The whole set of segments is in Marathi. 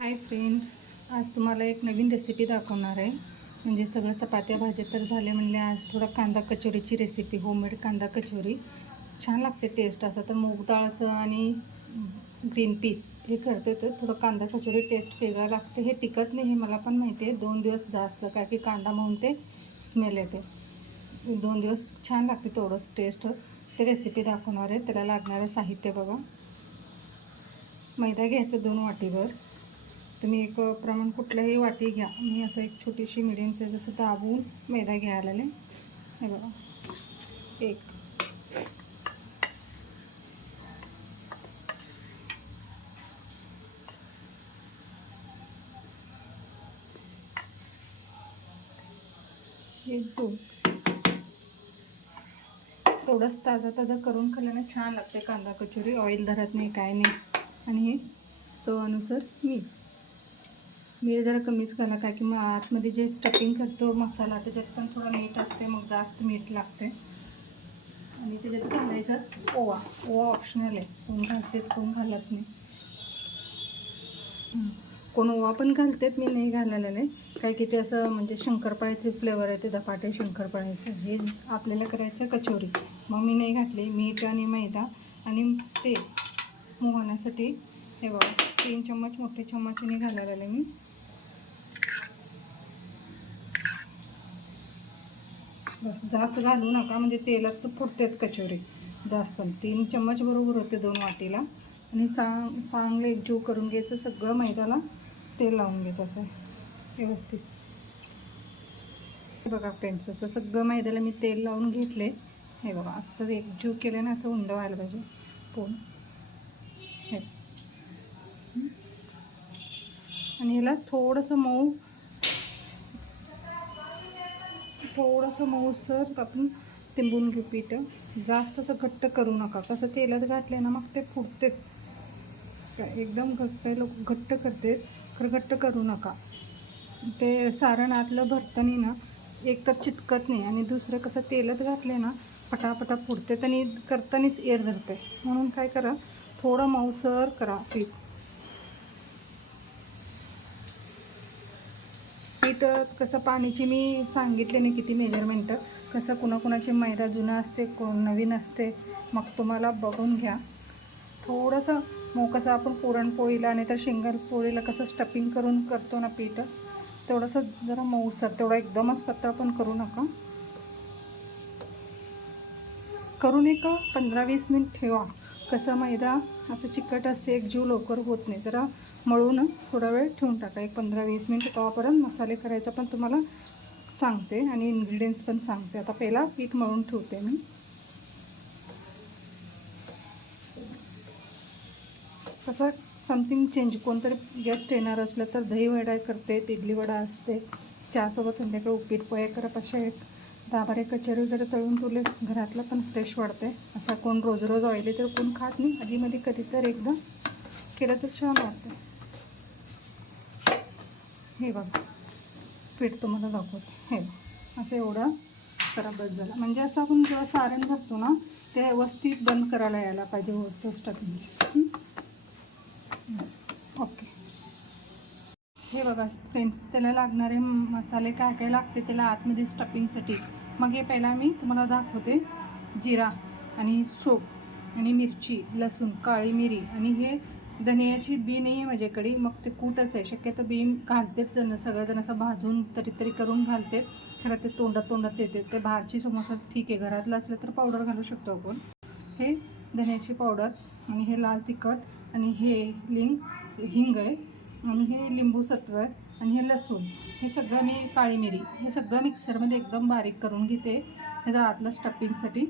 हाय फ्रेंड्स, आज तुम्हाला एक नवीन रेसिपी दाखवणार आहे. म्हणजे सगळं चपात्या भाज्या तर झाले म्हणले, आज थोडा कांदा कचोरीची रेसिपी, होममेड कांदा कचोरी छान लागते टेस्ट. असं तर मूग डाळचं आणि ग्रीन पीस हे करते तर थोडं कांदा कचोरी टेस्ट वेगळा लागते. हे टिकत नाही हे मला पण माहिती आहे. 2 दिवस जास्त काय की कांदा म्हणून ते स्मेल येते. 2 दिवस छान लागते तेवढंच टेस्ट. ते रेसिपी दाखवणार आहे. त्याला लागणारं साहित्य बघा. मैदा घ्यायचं 2 वाटीभर. तुम्ही एक प्रमाण कुठल्याही वाटी घ्या. मी असं एक छोटीशी मिडियम साईज असं दाबून मैदा घ्यायला आले. हे बघा, एक दोन. थोडंच ताजा ताजा करून खाल्ल्याने छान लागते कांदा कचोरी. ऑइल धरत नाही, काय नाही. आणि हे चवानुसार मीठ जरा कमीच घाला, काय की मग आतमध्ये जे स्टफिंग करतो मसाला त्याच्यात पण थोडा मीठ असते, मग जास्त मीठ लागते. आणि त्याच्यात घालायचं ओवा. ओवा ऑप्शनल आहे, कोण घालतात कोण घालत नाही. कोण ओवा पण घालतात, मी नाही घालायला नाही. काय की ते असं म्हणजे शंकरपाळ्याचे फ्लेवर आहे ते, धपाटे शंकरपाळ्याचं. हे आपल्याला करायचं कचोरी, मग मी नाही घातली. मीठ आणि मैदा आणि ते मोहण्यासाठी हे बघा 3 चम्मच मोठे चम्मचने घालायला आले मी. बस, जास्त घालू नका म्हणजे तेलात तर फुटतात कचोरी जास्त. 3 चम्मच बरोबर होते 2 वाटीला. आणि चांगलं एकजीव करून घ्यायचं. सगळं मैद्याला तेल लावून घ्यायचं असं व्यवस्थित. हे बघा फ्रेंड्स, असं सगळं मैद्याला मी तेल लावून घेतले. हे बघा, असं एकजीव केलं ना, असं उंड व्हायला पाहिजे पूर्ण हे. आणि ह्याला थोडंसं मऊसर आपण तिंबून घेऊ पीठ. जास्त असं घट्ट करू नका, कसं तेलात घातले ना मग ते फुटते. एकदम घट्ट करते, खरं घट्ट करू नका. ते सारण आतलं भरताना ना एक तर चिटकत नाही, आणि दुसरं कसं तेलात घातले ना पटापटा फुटते आणि करतानाच एर धरते. म्हणून काय करा, थोडं मऊसर करा पीठ. कसं पाण्याची मी सांगितले नाही किती मेजरमेंट. कसं कुणाकुणाची मैदा जुना असते, कोण नवीन असते, मग तुम्हाला बघून घ्या. थोडंसं मग कसं आपण पुरणपोळीला आणि तर शेंगरपोळीला कसं स्टफिंग करून करतो ना पीठ, तेवढंसं जरा मऊसर, तेवढं एकदमच पातळ पण करू नका. करून एक 15-20 मिनिट ठेवा. कसं मैदा असं चिकट असते, एकजीव लवकर होत नाही. जरा मळून थोडा वेळ ठेवून टाका, एक 15-20 मिनिट. तेव्हापर्यंत मसाले करायचं पण तुम्हाला सांगते आणि इन्ग्रेडियंट्स पण सांगते. आता पहिला पीठ मळून ठेवते मी. कसं समथिंग चेंज, कोणतरी गेस्ट येणार असलं तर दही वडा करते, इडली वडा असते, चहासोबत संध्याकाळी उपीट पोहे करत. अशा एक 10-12 कचोरी जर तळून ठेवले, घरातलं पण फ्रेश वाढते. असा कोण रोज रोज ऑइली तर कोण खात नाही, आधीमध्ये कधी तर एकदा केलं तर छान वाटतं. हे बघा पीठ तुम्हाला दाखवते. हे असं एवढं करा, बस झाला. म्हणजे असं आपण जेव्हा सारण भरतो ना ते व्यवस्थित बंद करायला यायला पाहिजे होतं स्टफिंग. ओके. हे बघा फ्रेंड्स, त्याला लागणारे मसाले काय काय लागते त्याला आतमध्ये स्टफिंगसाठी. मग हे पहिला मी तुम्हाला दाखवते. जिरा आणि सोप आणि मिरची, लसूण, काळी मिरी, आणि हे धनियाची बी नाही आहे माझ्याकडे, मग ते कूटच आहे. शक्यतो बी घालतेच जण, सगळेजण असं भाजून तरी करून घालते. खरं ते तोंडात येते. ते बाहेरची समोसा ठीक आहे, घरातलं असलं तर पावडर घालू शकतो आपण. हे धन्याची पावडर, आणि हे लाल तिखट, आणि हे हिंग आहे, आणि हे लिंबू सत्व आहे, आणि हे लसूण. हे सगळं मी काळी मिरी, हे सगळं मिक्सरमध्ये एकदम बारीक करून घेते ह्याचा आतलं स्टफिंगसाठी.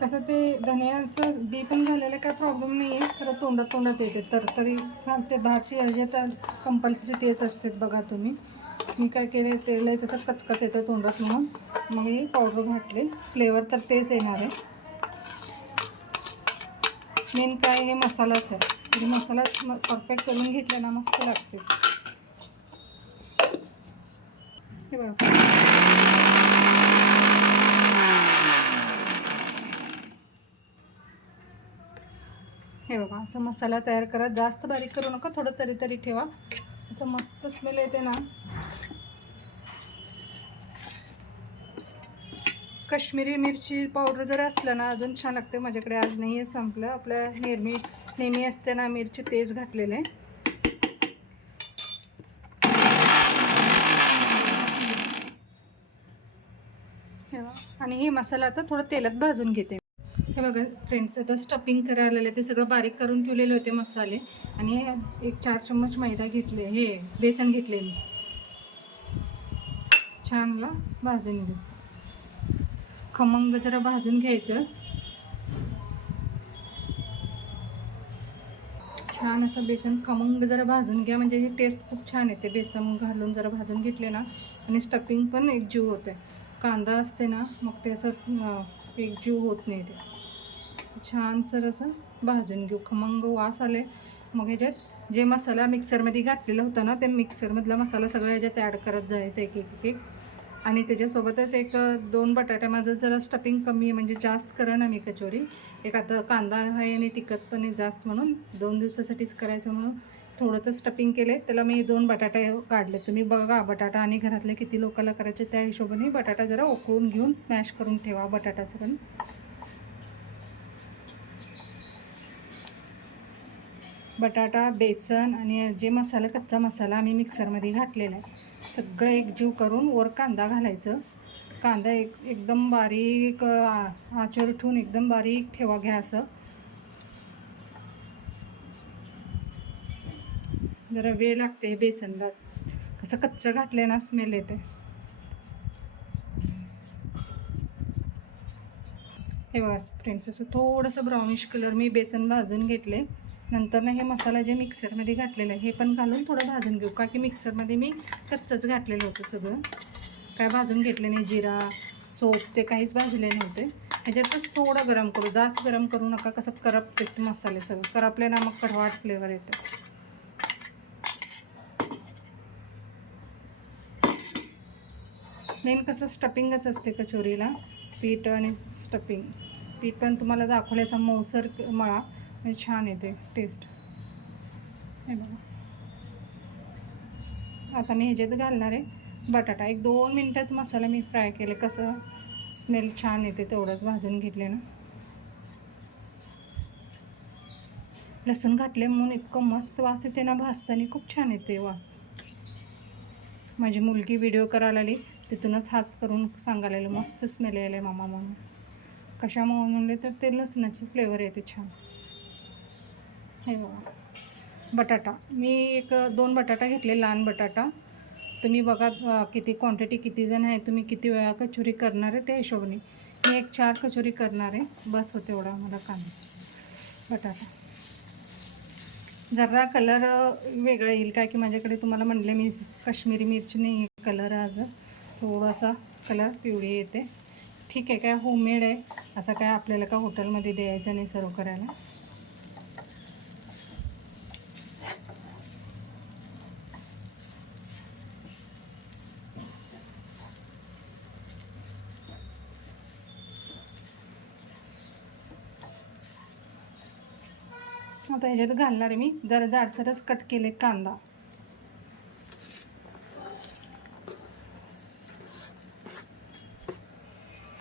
कसं ते धनियाचं बी पण घालायला काय प्रॉब्लेम नाही आहे, खरं तोंडात येते तर तरी घालते. बाहेरची ह्याचे तर कंपल्सरी तेच असते. बघा तुम्ही, मी काय केले, तेल तसं कचकच येतं तोंडात म्हणून मग हे पावडर घातले. फ्लेवर तर तेच येणार आहे. मेन काय हे मसालाच आहे, आणि मसाला परफेक्ट करून घेतला ना मस्त लागते. हे बघा, हे बघा असं मसाला तयार करा, जास्त बारीक करू नका, थोडं तरी तरी ठेवा, असं मस्त स्मेल येते ना. काश्मीरी मिरची पावडर जर असलं ना अजून छान लागते. माझ्याकडे आज नाही आहे, संपलं. आपल्या नेहमी असते ना मिरची, तेच घातलेले. आणि हे मसाला आता थोडं तेलात भाजून घेते. हे बघा फ्रेंड्स, आता स्टफिंग करायला आलेले, ते सगळं बारीक करून ठेवलेले होते मसाले. आणि एक 4 चम्मच मैदा घेतले, हे बेसन घेतले मी. छानला भाजून घेऊ, खमंग जरा भाजून घ्यायचं. छान असं बेसन खमंग जरा भाजून घ्या, म्हणजे हे टेस्ट खूप छान येते. बेसन घालून जरा भाजून घेतले ना, आणि स्टफिंग पण एकजीव होते. कांदा असते ना, मग ते असं एकजीव होत नाही. ते छानसर असं भाजून घेऊ, खमंग वास आले. मग ह्याच्यात जे मसाला मिक्सरमध्ये घातलेला होता ना, त्या मिक्सरमधला मसाला सगळं ह्याच्यात ॲड करत जायचं एक एक एक. आणि त्याच्यासोबतच एक 2 बटाटे, माझं जरा स्टफिंग कमी आहे, म्हणजे जास्त करा ना मी कचोरी. एक आता कांदा आहे आणि तिखट पण आहे जास्त, म्हणून 2 दिवसासाठीच करायचं म्हणून थोडंसं स्टफिंग केले. त्याला मी 2 बटाटे काढले. तुम्ही बघा बटाटा आणि घरातले किती लोकांना करायचे त्या हिशोबाने बटाटा जरा उकळून घेऊन स्मॅश करून ठेवा बटाटाचं पण. बटाटा, बेसन आणि जे मसाला, कच्चा मसाला आम्ही मिक्सरमध्ये घातलेला आहे, सगळं एकजीव करून वर कांदा घालायचं. कांदा एकदम बारीक आचेवर ठेवून एकदम बारीक ठेवा, घ्या असं. जरा वेळ लागते हे बेसनला, कसं कच्चं घातलं ना स्मेल येते. हे बघा फ्रेंड्स, असं थोडंसं ब्राउनिश कलर मी बेसन भाजून घेतले. नंतर ना हे मसाला जे मिक्सरमध्ये घातलेलं आहे हे पण घालून थोडं भाजून घेऊ, का की मिक्सरमध्ये मी कच्चंच घातलेलं होतं सगळं, काय भाजून घेतले नाही. जिरा, सोप ते काहीच भाजले नव्हते. ह्याच्यातच थोडं गरम करू, जास्त गरम करू नका, कसं करपते मसाले सगळं, करपले ना मग कडवाट फ्लेवर येते. मेन कसं स्टफिंगच असते कचोरीला, पीठ आणि स्टफिंग. पीठ पण तुम्हाला दाखवल्याचा मऊसर मळा, म्हणजे छान येते टेस्ट. हे बघा, आता मी ह्याच्यात घालणार आहे बटाटा. 1-2 मिनटाच मसाला मी फ्राय केले, कसं स्मेल छान येते तेवढंच भाजून घेतले ना. लसूण घातले म्हणून इतकं मस्त वास येते ना, भाजताना खूप छान येते वास. माझी मुलगी व्हिडिओ करायला आली, तिथूनच हात करून सांगायला आलं मस्त स्मेल यायला आहे मामा म्हणून. कशामुळे म्हणले तर ते लसणाची फ्लेवर येते छान. हे बघा बटाटा, मी 1-2 बटाटा घेतले, लहान बटाटा. तुम्ही बघा किती क्वांटिटी, किती जण आहे, तुम्ही किती वेळा कचोरी करणार आहे त्या हिशोबाने. मी 4 कचोरी करणार आहे, बस होते एवढा मला कांदा बटाटा. जरा कलर वेगळा येईल, काय की माझ्याकडे तुम्हाला म्हणले मी काश्मीरी मिरची नाही, कलर आज थोडासा कलर पिवळी येते. ठीक आहे, काय होममेड आहे, असं काय आपल्याला का हॉटेलमध्ये द्यायचं नाही सर्व करायला. आता ह्याच्यात घालणार आहे मी जरा जाडसरच कट केले कांदा.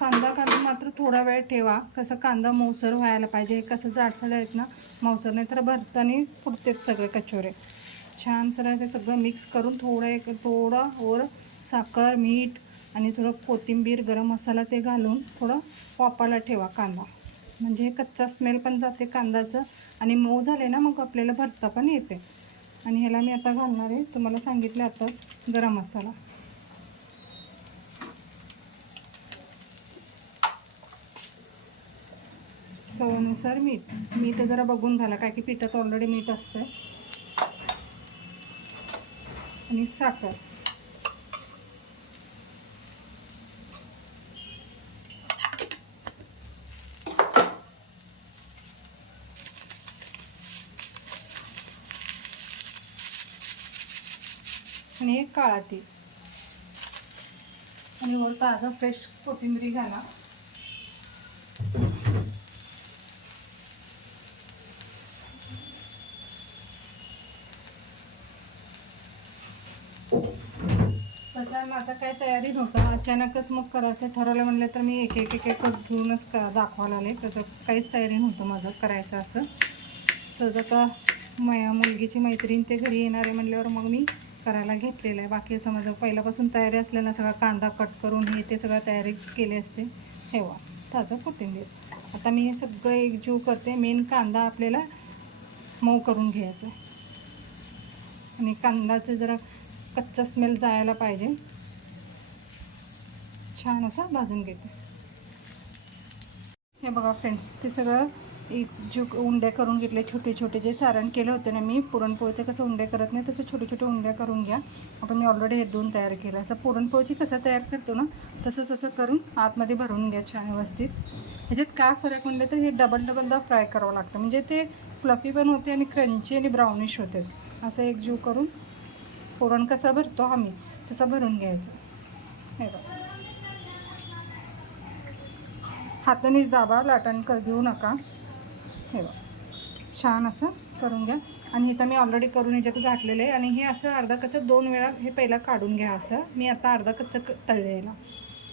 कांदा मात्र थोडा वेळ ठेवा, कसं कांदा मऊसर व्हायला पाहिजे. कसं जाडसर आहेत ना, मऊसर नाही तर भरताना फुटतेच सगळे कचोरे. छान सर ते सगळं मिक्स करून थोडं वर साखर, मीठ आणि थोडं कोथिंबीर, गरम मसाला ते घालून थोडं वाफायला ठेवा कांदा, म्हणजे कच्चा स्मेल पण जाते कांद्याचं आणि मऊ झाले ना मग आपल्याला भरता पण येते. आणि ह्याला मी आता घालणार आहे, तुम्हाला सांगितलं आताच, गरम मसाला. चवीनुसार मीठ जरा बघून घाला, काय की पिठात ऑलरेडी मीठ असतं. आणि साखर. आणि एक काळा तीळ आणि वर ताजा फ्रेश कोथिंबीर घाला. तसा माझा काय तयारी नव्हतं, अचानकच मग करायचं ठरवलं म्हणलं तर मी एक एक एक एक घेऊनच दाखवायला आले. तसं काहीच तयारी नव्हतं माझं करायचं असं. सहज आता मुलगीची मैत्रीण ते घरी येणार आहे म्हणल्यावर मग मी करायला घेतलेलं आहे. बाकी असं माझं पहिल्यापासून तयारी असलेला सगळा कांदा कट करून हे ते सगळं तयारी केली असते. ठेवा ताजं कोथिंबीर. आता मी हे सगळं एकजीव करते. मेन कांदा आपल्याला मऊ करून घ्यायचा आणि कांद्याचं जरा कच्चा स्मेल जायला पाहिजे. छान असं भाजून घेते. हे बघा फ्रेंड्स, ते सगळं एकजीव उंड्या करून घेतले. छोटे छोटे जे सारण केलं होतं ना मी, पुरणपोळीचं कसं उंड्या करत नाही तसं छोटे छोटे उंड्या करून घ्या. आपण मी ऑलरेडी हे 2 तयार केलं. असं पुरणपोळीची कसं तयार करतो ना तसं करून आतमध्ये भरून घ्या छान व्यवस्थित. ह्याच्यात काय फरक म्हणलं तर हे डबलदा फ्राय करावं लागतं, म्हणजे ते फ्लफी पण होते आणि क्रंची आणि ब्राउनिश होते. असं एकजीव करून पुरण कसं भरतो आम्ही तसं भरून घ्यायचं. हे बघा, हातानेच दाबा, लाटण घेऊ नका. हे बघा, छान असं करून घ्या. आणि इथं मी ऑलरेडी करून ह्याच्यात घातलेलं आहे. आणि हे असं अर्धा कच्चं 2 वेळा हे पहिला काढून घ्या. असं मी आता अर्धा कच्चं तळलेलं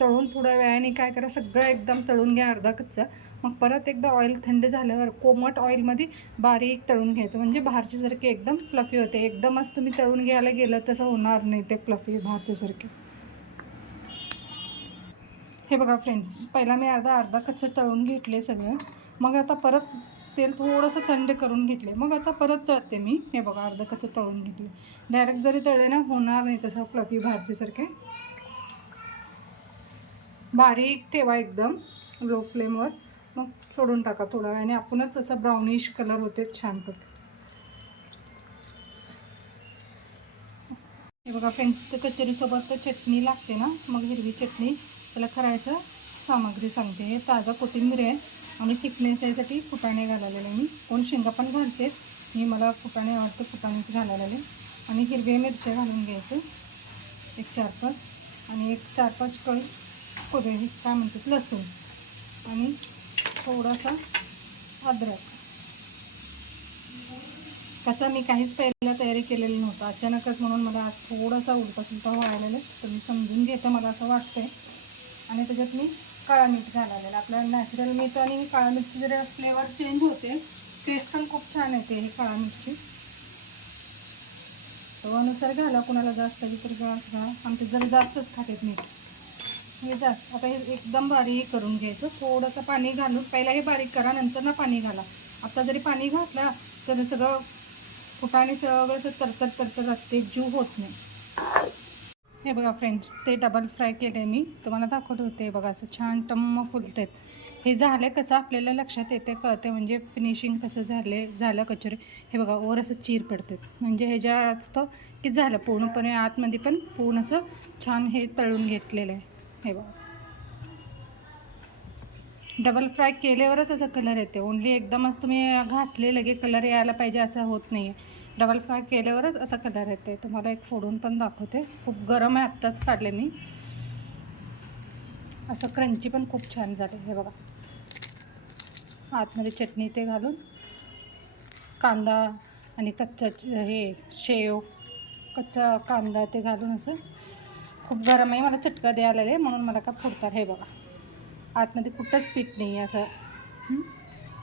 तळून थोड्या वेळाने काय करा, सगळं एकदम तळून घ्या अर्धा कच्चा. मग परत एकदा ऑइल थंड झाल्यावर कोमट ऑइलमध्ये बारीक तळून घ्यायचं, म्हणजे बाहेरच्यासारखे एकदम फ्लफी होते. एकदमच तुम्ही तळून घ्यायला गेलं तसं होणार नाही ते फ्लफी बाहेरच्यासारखे. हे बघा फ्रेंड्स, पहिला मी अर्धा कच्चं तळून घेतले सगळं. मग आता परत तेल थोडंसं थंड करून घेतले. मग आता परत तळते मी. हे बघा, अर्धा कच्चं तळून घेतले. डायरेक्ट जरी तळले ना होणार नाही तसं फ्लफी बाहेरच्यासारखे. बारीक ठेवा एकदम लो फ्लेमवर. मग सोडून टाका थोड्या वेळाने, आपणच तसं ब्राउनिश कलर होते छानपैकी. हे बघा फ्रेंड्स, तर कचोरीसोबत तर चटणी लागते ना, मग हिरवी चटणी त्याला करायचं सामग्री सांगते. हे ताजा कोथिंबीर आहे आणि थिकनेससाठी फुटाणे घालायला मी. कोण शेंगा पण घालते, मला फुटाणे आवडते, फुटाणेच घालायला. आणि हिरव्या मिरच्या घालून घ्यायचं एक 4-5, आणि एक 4-5 कळी काय म्हणतात लसूण, आणि थोडासा अद्रक. कसं मी काहीच पहिला तयारी केलेली नव्हतं, अचानकच, म्हणून मला आज थोडासा उलटा व्हायला तर मी समजून घेतं, मला असं वाटतंय. आणि त्याच्यात मी काळा मीठ घालायला. आपलं नॅचरल मीठ आणि काळा मिरची जरा फ्लेवर चेंज होते, टेस्ट पण खूप छान येते हे काळा मिरची. तवानुसार घाला, कुणाला जास्त हवी तर घाला. आमचे जरा जास्तच खातात मीठ. हे जास्त. आता हे एकदम बारीक करून घ्यायचं. थोडंसं पाणी घालून पहिला हे बारीक करा, नंतर ना पाणी घाला. आता जरी पाणी घातलं तर सगळं फुटाणे सगळं तरतर असते, जीव होत नाही. हे बघा फ्रेंड्स, ते डबल फ्राय केले मी, तुम्हाला दाखवलं होते. बघा असं छान टम्म फुलतात. हे झालं कसं आपल्याला लक्षात येते, कळते, म्हणजे फिनिशिंग कसं झालं कचोरी. हे बघा, वर असं चीर पडतात, म्हणजे ह्याच्या अर्थ की झालं पूर्णपणे आतमध्ये पण पूर्ण असं छान हे तळून घेतलेलं आहे. हे बघा, डबल फ्राय केल्यावरच असा कलर येते. ओन्ली एकदमच तुम्ही घातले लगे कलर यायला पाहिजे असं होत नाही आहे. डबल फ्राय केल्यावरच असा कलर येते. तुम्हाला एक फोडून पण दाखवते. खूप गरम आहे, आत्ताच काढले मी. असं क्रंची पण खूप छान झाले. हे बघा, आतमध्ये चटणी ते घालून कांदा आणि कच्चा हे शेव, कच्चा कांदा ते घालून असं खूप गरम आहे. मला चटका द्यायला आले म्हणून मला का फोडतात. हे बघा, आतमध्ये कुठंच पीठ नाही आहे असं.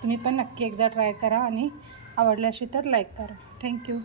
तुम्ही पण नक्की एकदा ट्राय करा आणि आवडले असेल तर लाईक करा. थँक्यू.